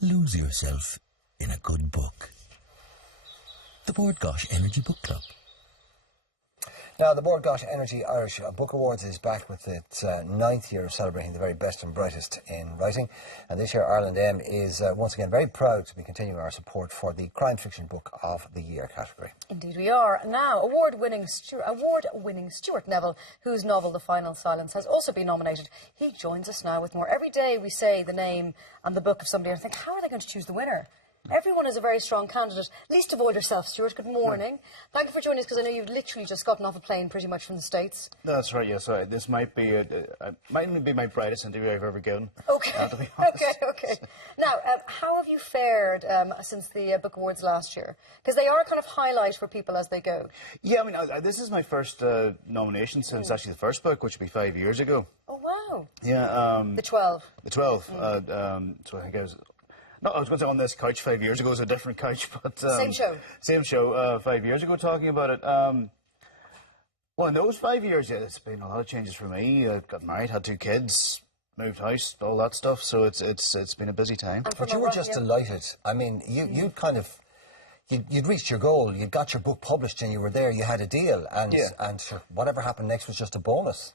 Lose yourself in a good book. The Board Gosh Energy Book Club. Now, the Board Gosh Energy Irish Book Awards is back with its ninth year of celebrating the very best and brightest in writing. And this year, Ireland M is once again very proud to be continuing our support for the Crime Fiction Book of the Year category. Indeed we are. Now, award-winning Stuart Neville, whose novel The Final Silence has also been nominated. He joins us now with more. Every day we say the name and the book of somebody and think, how are they going to choose the winner? Everyone is a very strong candidate. Least of all yourself, Stuart. Good morning. Thank you for joining us, because I know you've literally just gotten off a plane pretty much from the States. That's right, yes. This might be might be my brightest interview I've ever given. Okay. To be honest. Okay. Now, how have you fared since the Book Awards last year? Because they are kind of highlight for people as they go. Yeah, I mean, this is my first nomination since actually the first book, which would be 5 years ago. Oh, wow. Yeah. The 12. The 12. So I think I was... No, I was going to say on this couch 5 years ago. It was a different couch, but... Same show. Same show 5 years ago, talking about it. Well, in those 5 years, yeah, it's been a lot of changes for me. I got married, had 2 kids, moved house, all that stuff. So it's been a busy time. But you were just delighted. I mean, you'd kind of... You'd reached your goal, you'd got your book published and you were there, you had a deal, and sure, whatever happened next was just a bonus.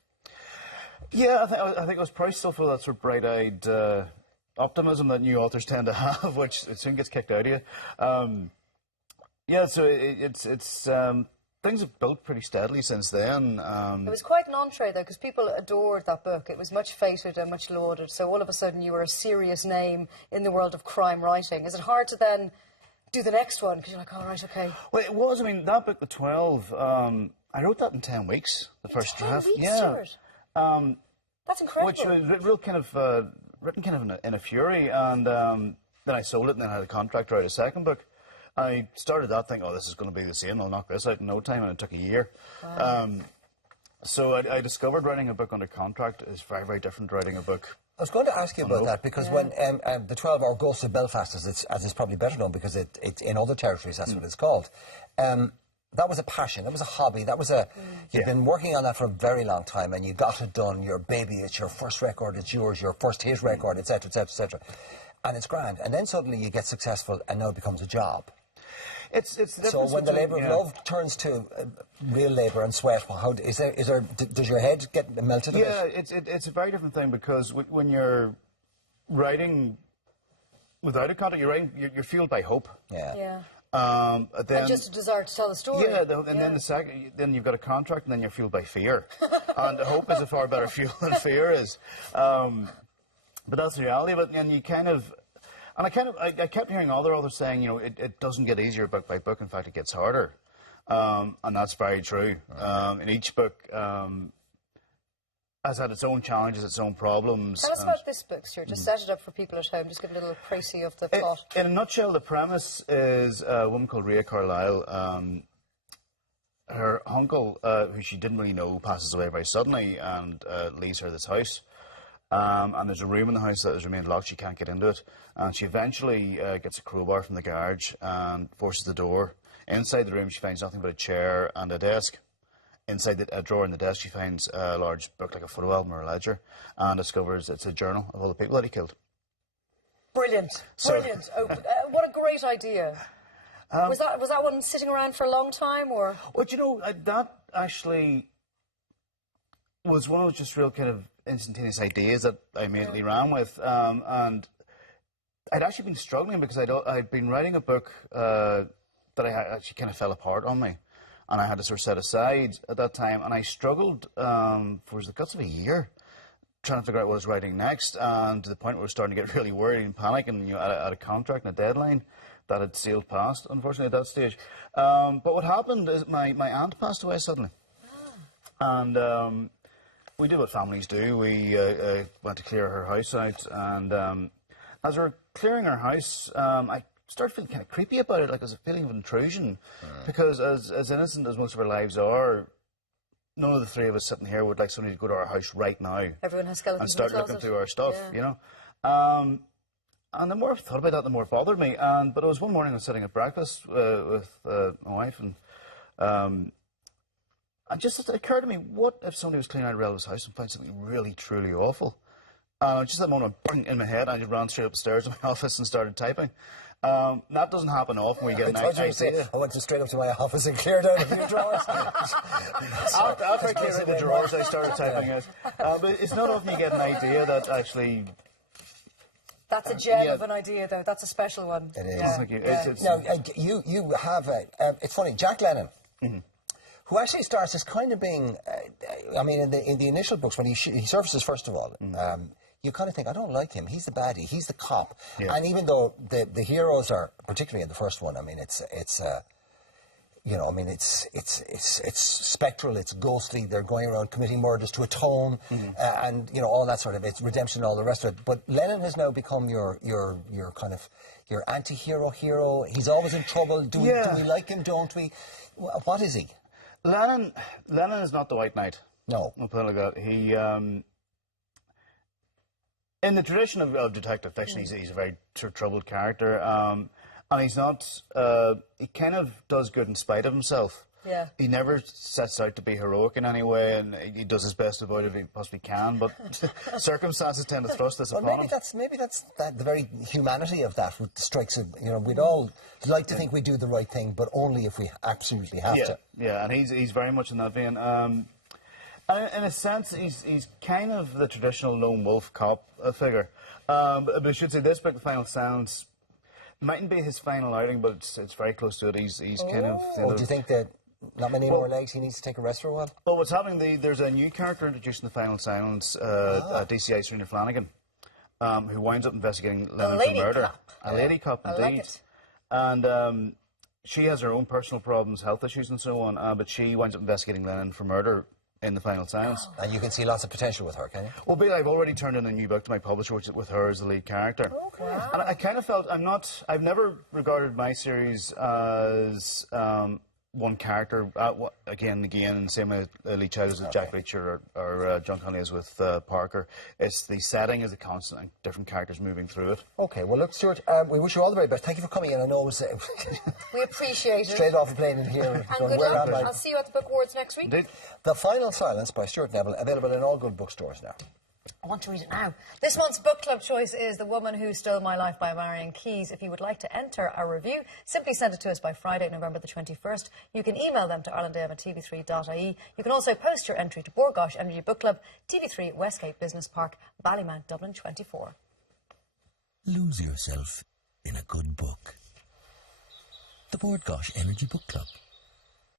Yeah, I think I was probably still full of that sort of bright-eyed... optimism that new authors tend to have, which it soon gets kicked out of you. Yeah, so it's things have built pretty steadily since then. It was quite an entree, though, because people adored that book. It was much feted and much lauded, so all of a sudden you were a serious name in the world of crime writing. Is it hard to then do the next one, because you're like, all right, okay? Well, it was. I mean, that book, The 12, I wrote that in 10 weeks, the first draft. 10 weeks, yeah. Stuart. That's incredible. Which was real kind of... written kind of in a fury, and then I sold it, and then I had a contract to write a second book. I started that thinking, oh, this is going to be the same, I'll knock this out in no time, and it took a year. Wow. So I discovered writing a book under contract is very, very different to writing a book. I was going to ask you about that, because when the 12 or Ghosts of Belfast, as it's probably better known, because it's in other territories, that's what it's called, that was a passion, that was a hobby, that was you'd been working on that for a very long time, and you got it done, your baby, it's your first record, it's yours, your first hit record, etc., etc., etc. And it's grand. And then suddenly you get successful, and now it becomes a job. It's so when the labour of love turns to real labour and sweat, does your head get melted a bit? Yeah, it's a very different thing, because when you're writing without a contract, you're fueled by hope. Yeah. And just a desire to tell the story. Yeah, then you've got a contract, and then you're fueled by fear. And hope is a far better fuel than fear is. But that's the reality of it, and you kind of... And I kept hearing other authors saying, you know, it doesn't get easier book by book. In fact, it gets harder. And that's very true. And each book has had its own challenges, its own problems. Tell us about this book, Stuart. Just set it up for people at home. Just give a little précis of the plot. In a nutshell, the premise is a woman called Rhea Carlyle. Her uncle, who she didn't really know, passes away very suddenly and leaves her this house. And there's a room in the house that has remained locked. She can't get into it. And she eventually gets a crowbar from the garage and forces the door. Inside the room, she finds nothing but a chair and a desk. Inside a drawer in the desk, she finds a large book, like a photo album or a ledger, and discovers it's a journal of all the people that he killed. Brilliant. Brilliant. What a great idea. Was that one sitting around for a long time, or? Well, you know, that actually was one of those just real kind of instantaneous ideas that I immediately ran with. And I'd actually been struggling, because I'd been writing a book that actually kind of fell apart on me. And I had to sort of set aside at that time, and I struggled for the guts of a year trying to figure out what I was writing next, and to the point where I was starting to get really worried and panic, and at a contract and a deadline that had sailed past, unfortunately, at that stage. But what happened is my aunt passed away suddenly. And we did what families do. We went to clear her house out, and as we were clearing her house, I started feeling kind of creepy about it, like there was a feeling of intrusion, because as innocent as most of our lives are, none of the three of us sitting here would like somebody to go to our house right now. Everyone has skeletons and start in the looking through our stuff, yeah. you know. And the more I thought about that, the more it bothered me. But it was one morning I was sitting at breakfast with my wife, and it just occurred to me, what if somebody was cleaning out a relative's house and found something really, truly awful? Just that moment, bang, in my head, I just ran straight upstairs to my office and started typing. That doesn't happen often. We get an idea. I went straight up to my office and cleared out a few drawers. After I cleared out the drawers, I started typing it. But it's not often you get an idea that actually... That's a gem of an idea, though. That's a special one. It is. Thank you. Now, you have... it's funny, Jack Lennon... Who actually starts as kind of being, I mean, in the initial books when he surfaces first of all, you kind of think, I don't like him. He's the baddie. He's the cop. Yeah. And even though the heroes are, particularly in the first one, I mean, it's you know, I mean, it's spectral. It's ghostly. They're going around committing murders to atone, and you know all that sort of. It's redemption, and all the rest of it. But Lennon has now become your kind of your anti-hero hero. He's always in trouble. Do we like him? Don't we? What is he? Lennon is not the White Knight. No. I'll put it like that. He, in the tradition of detective fiction, he's a very troubled character. And he's not, he kind of does good in spite of himself. Yeah. He never sets out to be heroic in any way, and he does his best to avoid it if he possibly can, but circumstances tend to thrust this upon him. Maybe that's the very humanity of that which strikes it. You know, we'd all like to think we do the right thing, but only if we absolutely have to. Yeah, and he's very much in that vein. And in a sense, he's kind of the traditional lone wolf cop figure. But I should say this book, The Final Sounds, mightn't be his final outing, but it's very close to it. He's kind of... do you think that not many more legs, he needs to take a rest for a while? Well, what's happening, there's a new character introduced in The Final Silence, DCI Serena Flanagan, who winds up investigating Lennon for murder. A lady cop, indeed. I like it. And she has her own personal problems, health issues and so on, but she winds up investigating Lennon for murder in The Final Silence. And you can see lots of potential with her, can you? Well, I've already turned in a new book to my publisher, which is with her as the lead character. Okay. Wow. And I kind of felt I've never regarded my series as one character, again and again, and same with Lee Child as with Jack Reacher or John Connolly as with Parker. It's the setting is a constant and different characters moving through it. Okay, well look, Stuart, we wish you all the very best. Thank you for coming in. I know it was we appreciate it. Straight off the plane in here. And good luck. I'll see you at the Book Awards next week. Indeed. The Final Silence by Stuart Neville, available in all good bookstores now. I want to read it now. This month's book club choice is The Woman Who Stole My Life by Marion Keyes. If you would like to enter a review, simply send it to us by Friday, November the 21st. You can email them to irelandam@tv3.ie. You can also post your entry to Bookclub Energy Book Club, TV3 Westgate Business Park, Ballymount, Dublin 24. Lose yourself in a good book. The Bookclub Energy Book Club.